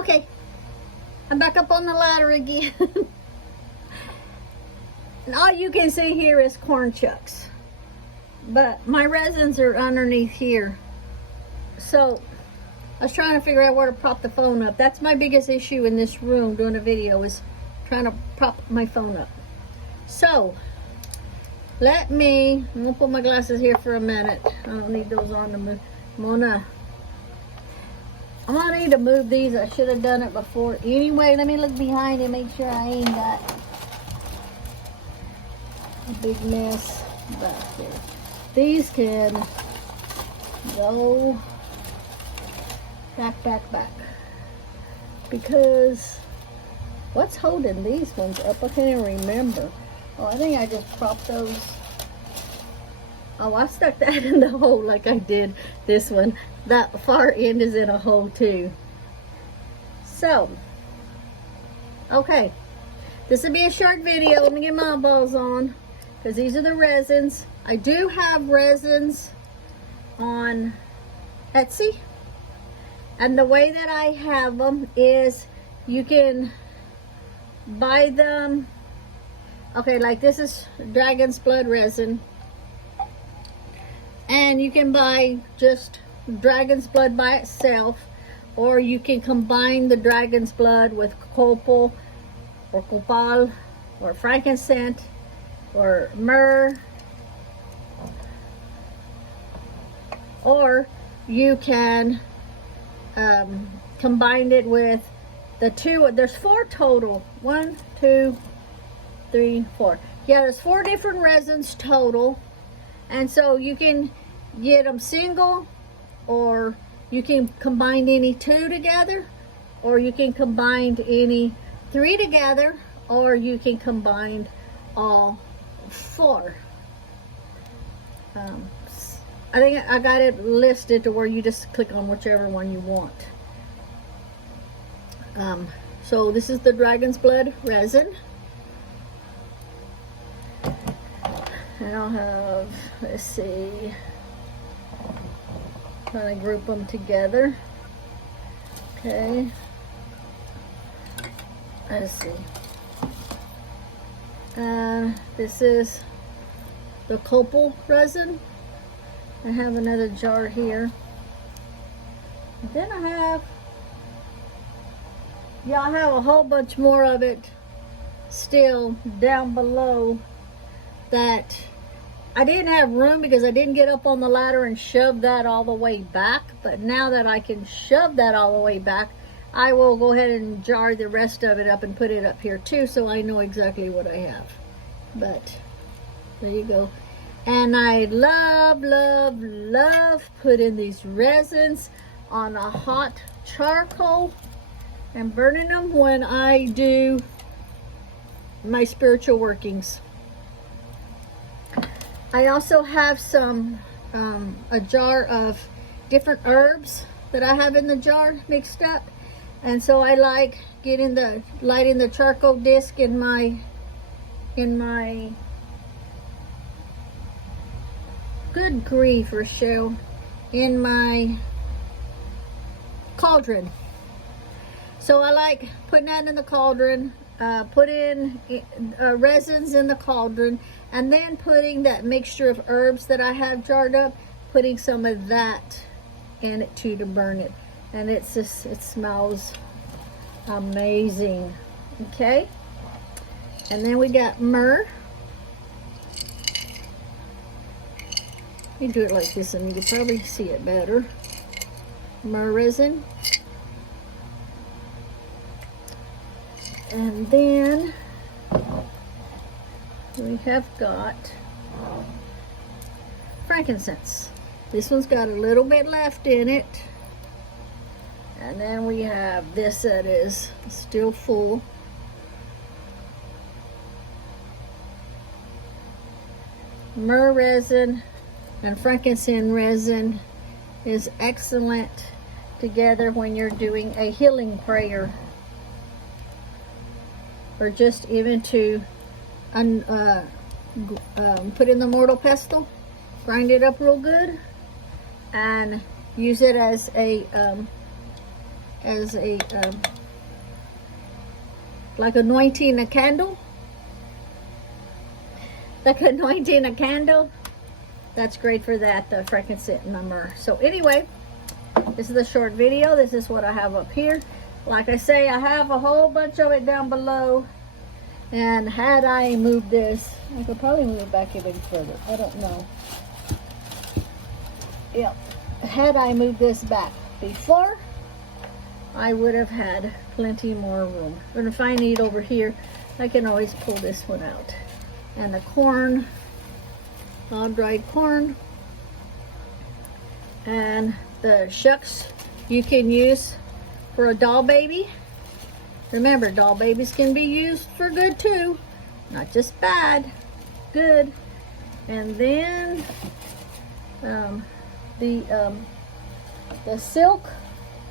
Okay, I'm back up on the ladder again. And all you can see here is corn chucks. But my resins are underneath here. So I was trying to figure out where to prop the phone up. That's my biggest issue in this room doing a video, is trying to prop my phone up. So I'm gonna put my glasses here for a minute. I don't need those on to move. I'm gonna need to move these. I should have done it before. Anyway, let me look behind and make sure I ain't got a big mess back there. These can go back. Because what's holding these ones up? I can't even remember. Oh, I think I just propped those. Oh, I stuck that in the hole like I did this one. That far end is in a hole too. So, okay. This will be a short video. Let me get my eyeballs on, because these are the resins. I do have resins on Etsy. And the way that I have them is you can buy them. Okay, like this is Dragon's Blood resin. And you can buy just Dragon's Blood by itself, or you can combine the Dragon's Blood with copal or copal or frankincense or myrrh, or you can combine it with the two. There's 4 total. 1, 2, 3, 4. Yeah, there's 4 different resins total. And so you can get them single, or you can combine any 2 together, or you can combine any 3 together, or you can combine all 4. I think I got it listed to where you just click on whichever one you want. So this is the Dragon's Blood resin. And I'll have, let's see, trying to group them together. Okay. Let's see. This is the copal resin. I have another jar here. Then I have a whole bunch more of it still down below that I didn't have room because I didn't get up on the ladder and shove that all the way back. But now that I can shove that all the way back, I will go ahead and jar the rest of it up and put it up here too, so I know exactly what I have. But there you go. And I love putting these resins on a hot charcoal and burning them when I do my spiritual workings. I also have a jar of different herbs that I have in the jar mixed up. And so I like lighting the charcoal disc in my good grief, Racheale, in my cauldron. So I like putting that in the cauldron, put in resins in the cauldron, and then putting that mixture of herbs that I have jarred up, putting some of that in it too to burn it. And it smells amazing. Okay. And then we got myrrh. Let me do it like this and you can probably see it better. Myrrh resin. And then we have got frankincense. This one's got a little bit left in it. And then we have this that is still full. Myrrh resin and frankincense resin is excellent together when you're doing a healing prayer, or just even to put in the mortal pestle, grind it up real good, and use it as a as a like anointing a candle, like anointing a candle. That's great for that, the frankincense and the myrrh. So anyway, this is a short video. This is what I have up here. Like I say, I have a whole bunch of it down below. And had I moved this, I could probably move it back even further. I don't know. Yep. Had I moved this back before, I would have had plenty more room. But if I need over here, I can always pull this one out. And the corn, all dried corn. And the shucks you can use for a doll baby. Remember, doll babies can be used for good too, not just bad, good. And then the silk,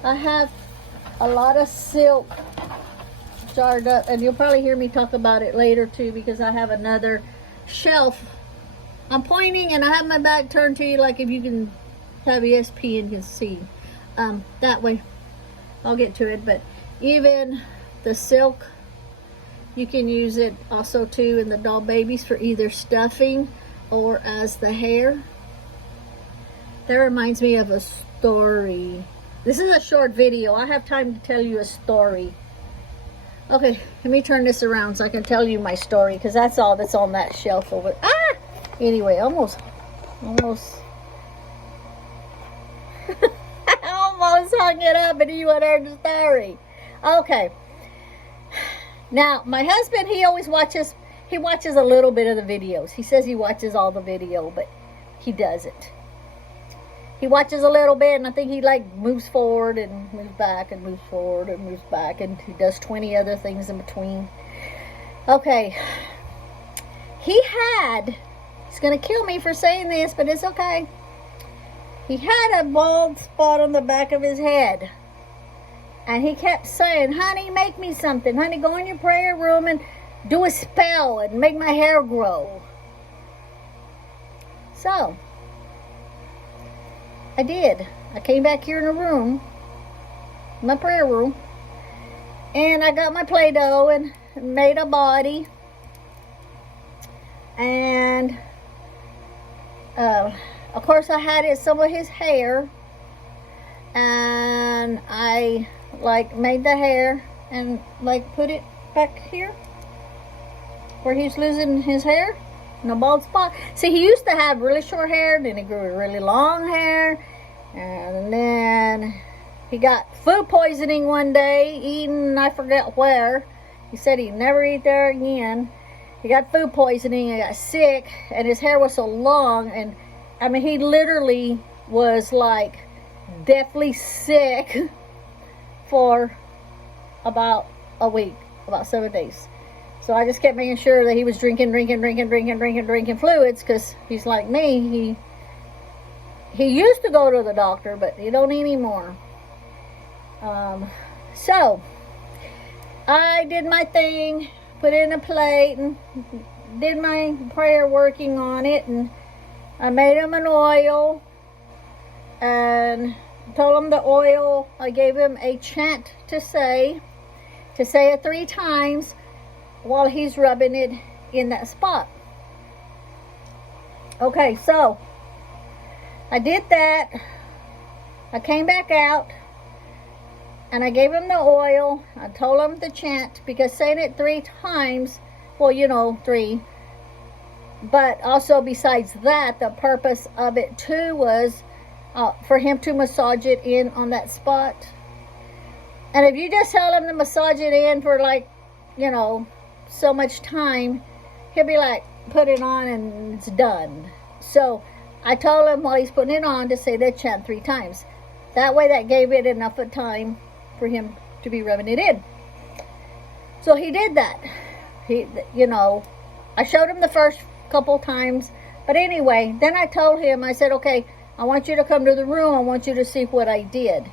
I have a lot of silk jarred up, and you'll probably hear me talk about it later too, because I have another shelf. I'm pointing and I have my back turned to you, like if you can have ESP and can see. That way, I'll get to it. But even the silk, you can use it also too in the doll babies for either stuffing or as the hair. That reminds me of a story. This is a short video. I have time to tell you a story. Okay, let me turn this around so I can tell you my story, because that's all that's on that shelf over. Ah! Anyway, almost I almost hung it up and you would heard the story. Okay. Now, my husband, he always watches a little bit of the videos. He says he watches all the video, but he doesn't. He watches a little bit, and I think he like moves forward and moves back and moves forward and moves back, and he does 20 other things in between. Okay. He's gonna kill me for saying this, but it's okay. He had a bald spot on the back of his head. And he kept saying, honey, make me something. Honey, go in your prayer room and do a spell and make my hair grow. So, I did. I came back here in the room, my prayer room, and I got my Play-Doh and made a body. And, of course, I had some of his hair. And I like made the hair and like put it back here where he's losing his hair in a bald spot. See, he used to have really short hair, then he grew really long hair, and then he got food poisoning one day eating I forget where. He said he'd never eat there again. He got food poisoning and got sick, and his hair was so long, and I mean he literally was like deathly sick for about a week, about 7 days. So I just kept making sure that he was drinking fluids, because he's like me. He used to go to the doctor, but he don't anymore. So I did my thing, put it in a plate, and did my prayer working on it, and I made him an oil. And told him the oil, I gave him a chant to say it 3 times while he's rubbing it in that spot. Okay, so I did that. I came back out and I gave him the oil. I told him the chant, because saying it 3 times, well, you know, 3. But also besides that, the purpose of it too was for him to massage it in on that spot. And if you just tell him to massage it in for like, you know, so much time, he'll be like, put it on and it's done. So I told him while he's putting it on to say that chant 3 times. That way that gave it enough of time for him to be rubbing it in. So he did that. You know, I showed him the first couple times. But anyway, then I told him, I said, okay, I want you to come to the room. I want you to see what I did.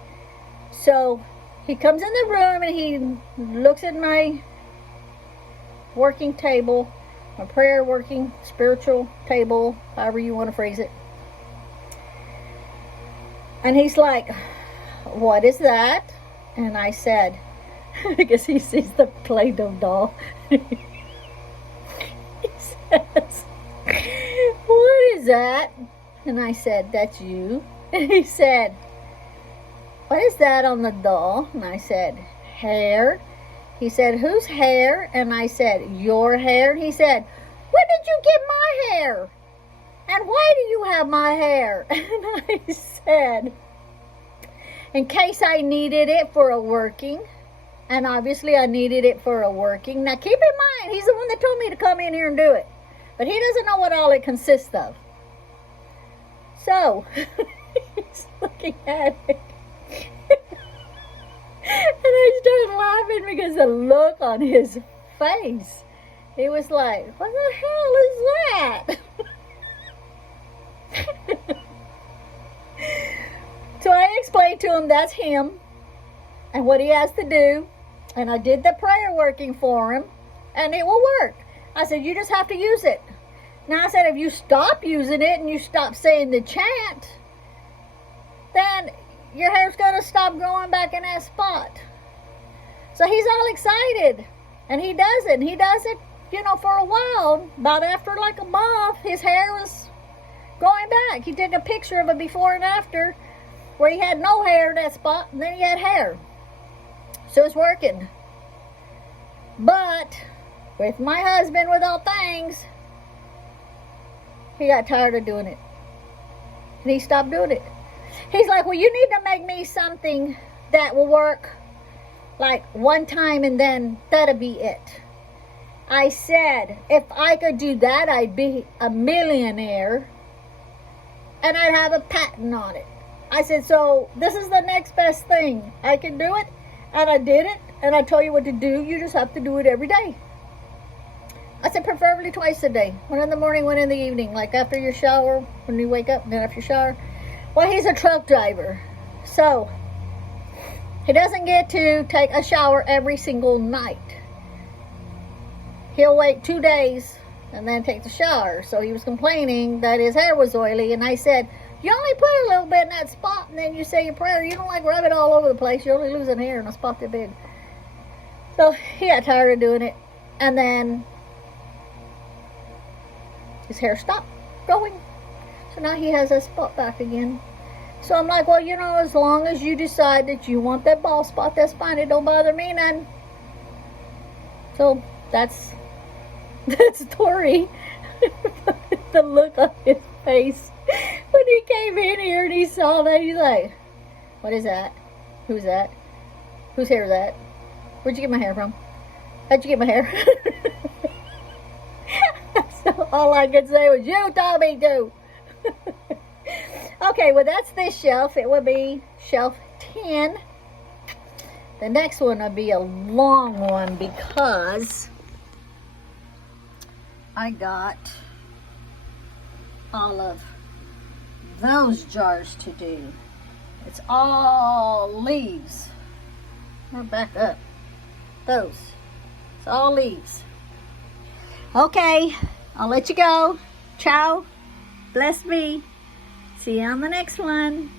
So he comes in the room and he looks at my working table, my prayer working spiritual table, however you want to phrase it. And he's like, what is that? And I said, because he sees the Play-Doh doll. He says, what is that? And I said, that's you. And he said, what is that on the doll? And I said, hair. He said, whose hair? And I said, your hair. And he said, when did you get my hair? And why do you have my hair? And I said, in case I needed it for a working. And obviously I needed it for a working. Now keep in mind, he's the one that told me to come in here and do it. But he doesn't know what all it consists of. So, he's looking at it. And I started laughing because the look on his face. He was like, what the hell is that? So I explained to him that's him and what he has to do. And I did the prayer working for him. And it will work. I said, you just have to use it. Now I said, if you stop using it and you stop saying the chant, then your hair's going to stop growing back in that spot. So he's all excited. And he does it. And he does it, you know, for a while. About after like a month, his hair was growing back. He took a picture of it before and after where he had no hair in that spot. And then he had hair. So it's working. But with my husband, with all things, he got tired of doing it. And he stopped doing it. He's like, well, you need to make me something that will work like one time and then that'll be it. I said, if I could do that, I'd be a millionaire and I'd have a patent on it. I said, so this is the next best thing. I can do it, and I did it, and I told you what to do. You just have to do it every day. I said preferably twice a day. One in the morning, one in the evening. Like after your shower, when you wake up, and then after your shower. Well, he's a truck driver. So, he doesn't get to take a shower every single night. He'll wait 2 days and then take the shower. So he was complaining that his hair was oily. And I said, you only put a little bit in that spot and then you say your prayer. You don't like rub it all over the place. You're only losing hair in a spot that big. So he got tired of doing it. And then his hair stopped growing. So now he has that spot back again. So I'm like, well, you know, as long as you decide that you want that bald spot, that's fine. It don't bother me none. So that's Tori. The look on his face when he came in here and he saw that, he's like, what is that? Who's that? Whose hair is that? Where'd you get my hair from? How'd you get my hair? So all I could say was, you told me to. Okay, well that's this shelf. It will be shelf 10. The next one will be a long one because I got all of those jars to do. It's all leaves. I'll back up. Those. It's all leaves. Okay, I'll let you go. Ciao. Bless me. See you on the next one.